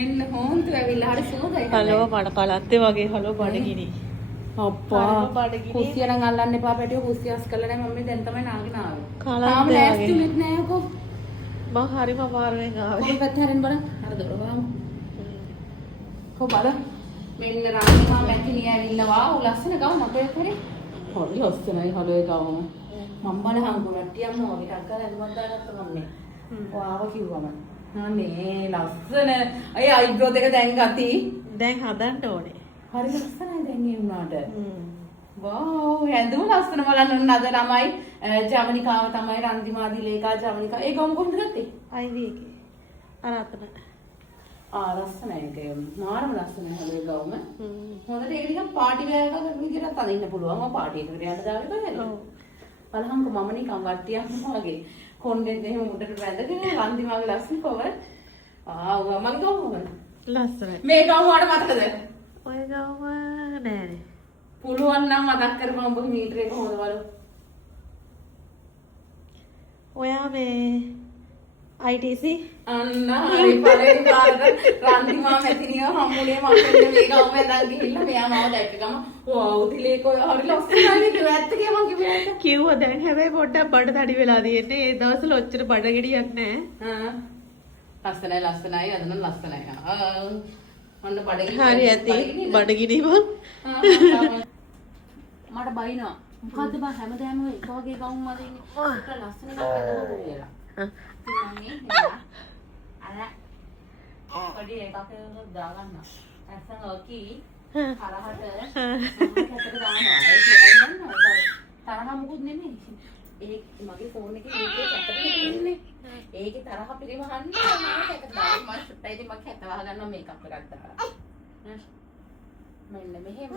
මෙන්න හොන්තු ඇවිල්ලා හරි සුවදයි. හලෝ මඩ කලත්තේ වගේ හලෝ බඩගිනි. අප්පා කුස්සිය නම් අල්ලන්න එපා පැටියෝ කුස්සිය අස් කරලා නැහැ මම්මී දැන් තමයි නාගෙන ආවේ. තාම ලෑස්තිුත් නෑකෝ. මං හරිම අමාරුවෙන් ආවේ. කොහොමද පැත්ත හැරෙන්න බලන්න. අර දොර වහමු. කො බලන්න. මෙන්න රාමිමා මැතිණිය ඇවිල්ලා වා ලස්සන ගම මතය කරේ. හරි ලස්සනයි හලෝ ගම. මම බලහන් ගොඩටියම වගේ ටක් ගාලා ඇඳුමක් දාගත්තා මම්මේ. වාව කිව්වම. අනේ ලස්සන. අය අයිබ්‍රෝ දෙක දැන් ගති. දැන් හදන්න ඕනේ. හරි ලස්සනයි දැන් ඒ වුණාට. වව් ඇඳුම ලස්සන බලන්න අද ළමයි ජවනිකාව තමයි රන්දිමා දිලේකා ජවනිකා. ඒ ගම කොහොමද ගත්තේ? අයිවි එකේ. අර අතන. ලස්සනයි ඒක. මාරම ලස්සනයි හලෝ ගම. හොඳට ඒක නිකන් පාටි වෙයර් එකක් විදිහට අදින්න පුළුවන්. ඔය පාටි එකකට යන්න දාලා බලන්න. ඔව්. බලහන්කො මම නිකන් වට්ටියක් වගේ කොණ්ඩෙන් එහෙම උඩට වැඳගෙන රන්දිමාගේ ලස්සන කවර. මගේ ගම මොකද? ලස්සනයි. මේ ගම වල මතකද? ඔය ගම නෑනේ. පුළුවන් නම් මතක් කරපන් ඔබ මීටර එක හොඳ බලමු. ඔයා මේ ITC අන්න හරි පළවෙනි පාරට රන්දිමා මැතිනියව හම්බුනේ මම මෙන්න මේ ගම වැඳන් ගිහිල්ලා මෙයා මාව දැක්ක ගම වව් තිලේක ඔය හරි ලස්සනයි කියලා ඇත්ත කියලා මං කිව්වා ඒක. කිව්වා දැන් හැබැයි පොඩ්ඩක් බඩ තඩි වෙලා තියෙන්නේ. ඒ දවස්වල ඔච්චර බඩ ගෙඩියක් නෑ. ලස්සනයි අද නම් ලස්සනයි. මන්න බඩගිනි හරි ඇති බඩගිනි බං. මට බයිනවා. මොකද්ද බං හැමදාම ඔය එක වගේ ගවුම් මදින්නේ. ඒක ලස්සන එකක් හදලා කියලා. පොඩි එකක් දාගන්න. නැත්නම් ඔකි කරහට කැතට දානවා. ඒක අයියන්නවා. තරහ මොකුත් නෙමෙයි. ඒ මගේ ෆෝන් එකේ මේකේ කැතට ඉන්නේ. ඒකේ තරහ පිළිවහන්න මම කැතට දාලා මම සුට්ටයිදී මම කැත වහ ගන්නවා මේකප් එකක් දාලා. මෙන්න මෙහෙම